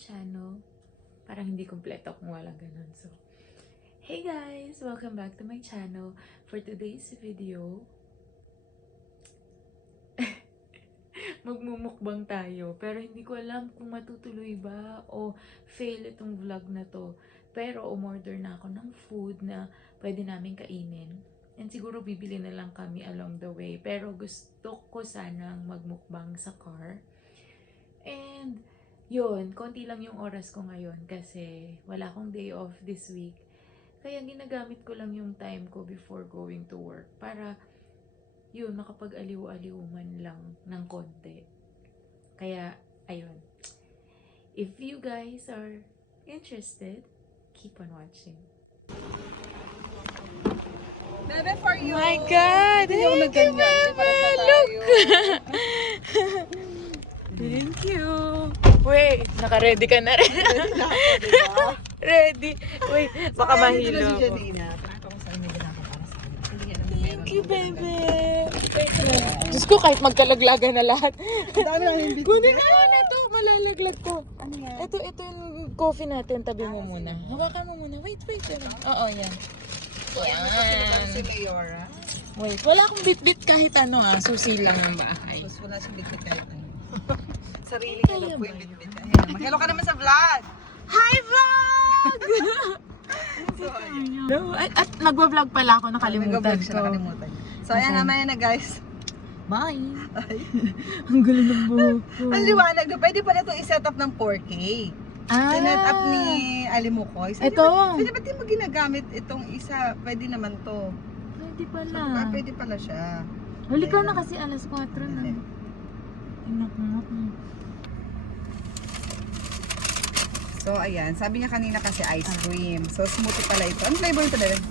channel. Parang hindi kompleto kung walang ganun. So, hey guys! Welcome back to my channel. For today's video, magmumukbang tayo. Pero hindi ko alam kung matutuloy ba o fail itong vlog na to. Pero umorder na ako ng food na pwede namin kainin. And siguro bibili na lang kami along the way. Pero gusto ko sanang magmukbang sa car. And yun, konti lang yung oras ko ngayon kasi wala akong day off this week. Kaya ginagamit ko lang yung time ko before going to work para yun, makapag-aliw-aliw man lang ng konti. Kaya, ayun. If you guys are interested, keep on watching. Bebe, for you. My God! Thank you, Bebe! Look! Thank you! Wait, naka-ready ka na rin. Ready na ako, diba? Ready. Wait, baka mahilo Si ako. Janina. Pakita ko sa inyo ginagawa para sa akin. Hindi yan ang Thank you, Bebe. Diyos ko, kahit magkalaglagan na lahat. Ang dami lang yung Kunin mo yun, ito. Malalaglag ko. Ano yan? Ito yung coffee natin. Tabi mo muna. Hawakan mo muna. Wait. Oo, yan. Yan. Si Yan. Mayora. Wait, wala akong bit-bit kahit ano susi lang ng bahay. Tapos wala siyang bitbit kahit ano. Sarili Kaya niya lang po ba yung yun? bitbit. Ayan. Mag-hello ka naman sa vlog! Hi, vlog! So, ayun. Hello. At nagwa-vlog pala ako. Nakalimutan Nag-vlog siya, ko. nakalimutan. So, ayan Okay. naman na guys. Bye. Ay. Ang gulo ng buhok ko. Ang liwanag na pwede pala itong i-set up ng 4K. Sinet up ni Alimukoy. Ito. Pwede ba't di mo ginagamit itong isa? Pwede naman to. Pwede pala. Pwede pala siya. Huli ka na kasi alas 4 na. Okay. Inak mo. So, ayan. Sabi niya kanina kasi ice cream. So, smoothie pala ito. Ano flavor ito na rin?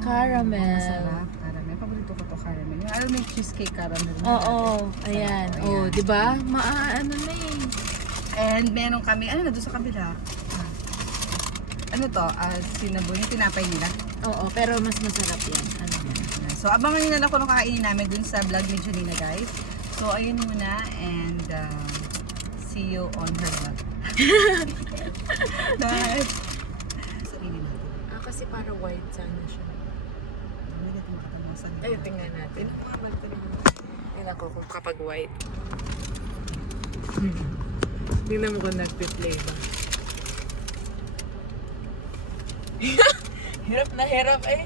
Caramel. Masarap. Caramel. Paborito ko to caramel. Yung alam mo yung cheesecake caramel. Oo. Ayan. Sarap. Oh, Ayan. di ba? Ano na eh. And meron kami, ano na doon sa kabila? Ano to? Cinnamon. Yung tinapay nila. Oo, pero mas masarap yan. Ano yan? So, abangan nyo na lang kung kakainin namin dun sa vlog ni Janina, guys. So, ayun muna. And see you on her vlog. Bye! Sarili natin. Kasi para white sana siya. Hindi natin makatamusan. Ay, tingnan natin. Tingnan ko kung kapag white. Tingnan mo kung nagpi-play ba. Hirap na hirap eh.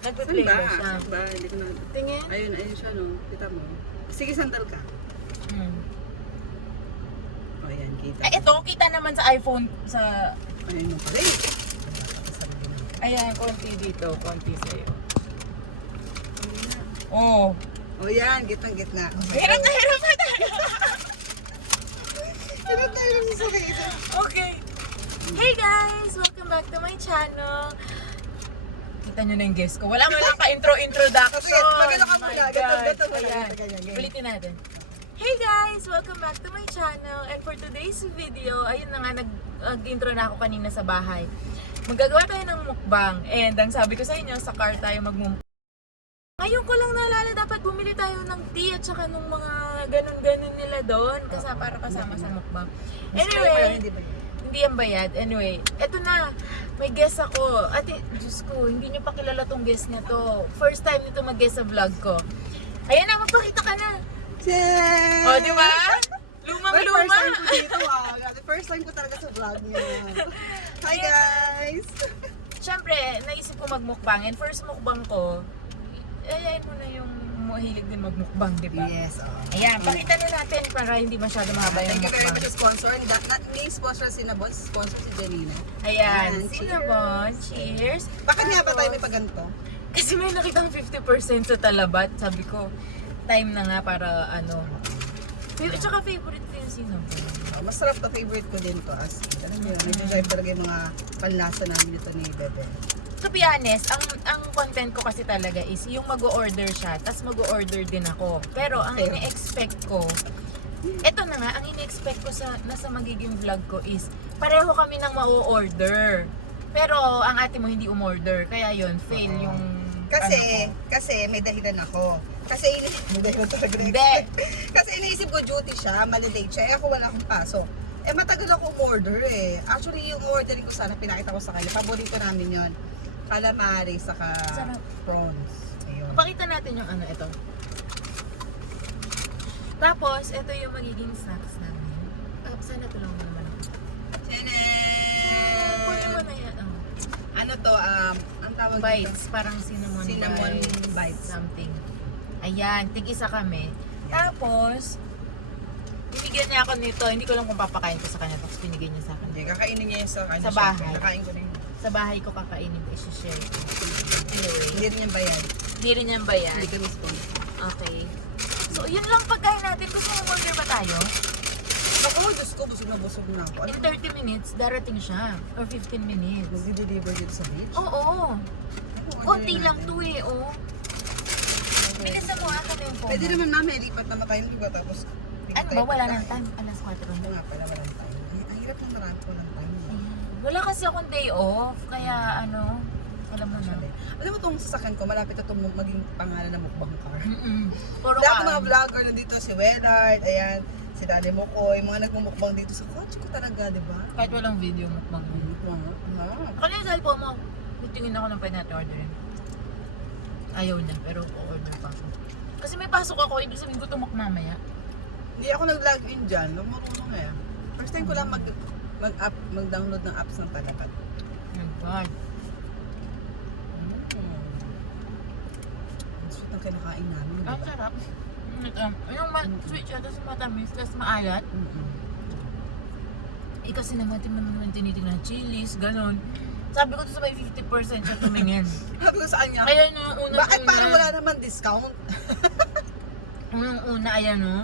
Nagpi-play ba siya? Saan ba? Hindi ko na... Tingin? Ayun siya, no? Kita mo. Sige, sandal ka. O, ayan, kita. Ay, ito, kita naman sa iPhone sa... Ayun mo pala. Ayan, konti dito, konti sa'yo. Oh. O, yan. Gitang-gitna. Hirap na tayo. Ano tayo nagsusukay ito? Okay. Hey guys! Welcome back to my channel. Kita nyo na yung guest ko. Wala man lang ka-intro-introduction. Sige, magano ka My muna. God. Gato muna. Ayan. Ganyan. Ulitin natin. Hey guys! Welcome back to my channel. And for today's video, ayun na nga, nag-intro na ako kanina sa bahay. Magagawa tayo ng mukbang. And ang sabi ko sa inyo, sa car tayo magmumukbang. Ngayon ko lang naalala, dapat bumili tayo ng tea at saka nung mga ganun-ganun nila doon. Kasi para kasama sa mukbang. Anyway, hindi yan bayad. Anyway, eto na. May guest ako. Ate, Diyos ko, hindi nyo pa kilala tong guest na to. First time nito mag-guest sa vlog ko. Ayan na, magpakita ka na. Yay! O, di ba? Lumang-luma. First time ko dito, First time ko talaga sa vlog niya. Hi guys! Siyempre, naisip ko magmukbang. And first mukbang ko, ayan mo na yung mahilig din magmukbang, di ba? Yes, Ayan, pakita na natin para hindi masyado mahaba yung Thank you very mukbang. much sa sponsor. Not me sponsor Cinnabon, sponsor si Janina. Ayan, Ayan, Cinnabon, cheers. Bakit nga ba tayo may paganto? Kasi may nakitang 50% sa talabat. Sabi ko, time na nga para ano. Tsaka favorite ko yung Cinnabon. Masarap to, favorite ko din to. Alam mo yun, medyo talaga yung mga panlasa namin ito ni Bebe. To be honest, ang content ko kasi talaga is yung mag-o-order siya, tas mag-o-order din ako. Pero ang Okay. ine-expect ko, eto na nga, ang ine-expect ko sa nasa magiging vlog ko is pareho kami nang ma-o-order. Pero ang ate mo hindi umorder, kaya yun, fail yung Kasi, ano ko. kasi may dahilan ako. Kasi Kasi iniisip ko duty siya, malilate siya. Eh ako wala akong pasok. Eh matagal ako umorder eh. Actually yung ordering ko sana, pinakita ko sa kanya. Paborito namin yon. Calamari, saka Sarap. prawns. Ayun. Pakita natin yung ano, ito. Tapos, ito yung magiging snacks namin. Sana tulungan mo naman ako. Kunin mo na yan. Oh. Ano to, ang tawag Bites. Parang cinnamon bites. Something. Ayan, tig-isa kami. Tapos, binigyan niya ako nito. Hindi ko lang kung papakain ko sa kanya. Tapos binigyan niya sa akin. Hindi, kakainin niya yung sa kanya. Sa bahay. Syempre, kakain ko rin. Sa bahay ko kakainin ko. I-share ko. Anyway. Hindi rin yung bayad. Hindi rin yan ba yan? Hindi kami sponsor. Okay. So, yun lang pagkain natin. Gusto mo order ba tayo? Ako, Diyos ko, busog na ako. Ano, In 30 minutes, darating siya. Or 15 minutes. nag-deliver dito sa beach? Oo. Ano, Konti order lang natin? to eh, oh. Bilisan mo aka na yung phone. Pwede naman mami, lipat na tayo ng iba tapos... Ano ba? Wala ng time. Alas 4 Ito na. nga pala, walang time. Ang hirap ng marami ko ng time. Wala kasi akong day off. Kaya ano, alam mo na. Alam mo itong sasakyan ko, malapit na itong maging pangalan ng mukbang car. Puro Wala ako ka. mga vlogger nandito, si Wellard, ayan, si Dani Mokoy, mga nagmumukbang dito sa kotse ko talaga, di ba? Kahit walang video, mukbang. Ako na yung cellphone mo. Titingin ako ng pwede natin orderin. Ayaw niya, pero o-order pa ako. Kasi may pasok ako, ibig sabihin ko tumak mamaya. Hindi ako nag-log in dyan, marunong eh. First time ko lang mag-download ng apps ng Talabat. Oh my God. Ang sweet ng kinakain namin, di Ang ba? sarap. Yung sweet siya, tapos matamis, tapos maalat. Eh kasi naman tinitingnan chilies, ganon. Sabi ko to sa may 50% siya tumingin. Sabi ko sa kanya, Kaya nung unang-una. bakit parang wala naman discount? Unang-una, ayan o.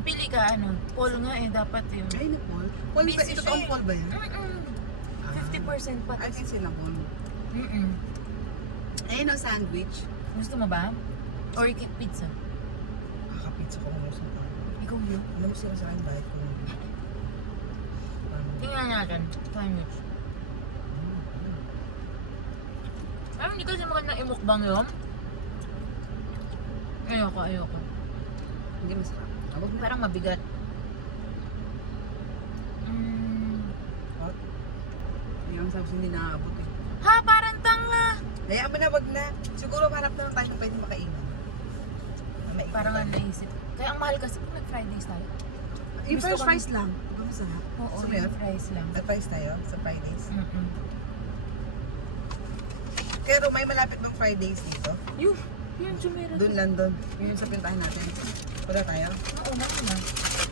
Pili ka ano. Paul nga eh, dapat yun. Ay, na Paul. Paul ba? Busy Ito siya ang eh. Paul ba yan? 50% pa. I think sila Paul. Ayun ang sandwich. Gusto mo ba? Or pizza? Kakapizza ko ng sa tao. Ikaw yun. Alam mo sila sa akin bakit ko. Tingnan natin. Sandwich. Ay, hindi kasi magandang imukbang yun. Ayoko. Hindi masarap. Abog na. Parang mabigat. Hot. Yung sabi hindi nakaabot eh. Ha, parang tanga. Hayaan mo na, wag na. Siguro hanap na lang tayo kung pwede makainan. Parang ang naisip. Kaya ang mahal kasi kung nag-Fridays tayo. Yung gusto french ko- fries lang. Ang masarap. Oo, Gusto mo yung yan? fries lang. Nag-fries tayo sa Fridays. Mm-mm. Pero may malapit bang Fridays dito? Yung Jumeirah. Doon lang doon. Yun yung sa pintahan natin. Wala tayo? Oo, naman.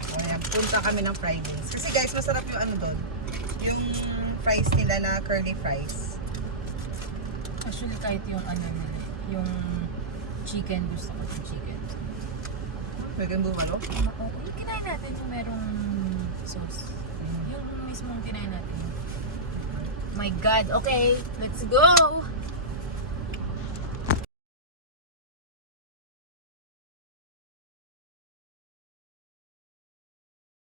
O yan, punta kami ng Fridays. Kasi guys, masarap yung ano doon. Yung fries nila na curly fries. Actually, kahit yung ano nila, yung chicken, gusto ko yung chicken. Vegan bumalo? Oo, yung kinain natin yung merong sauce. Yung mismong kinain natin. My God. Okay, let's go!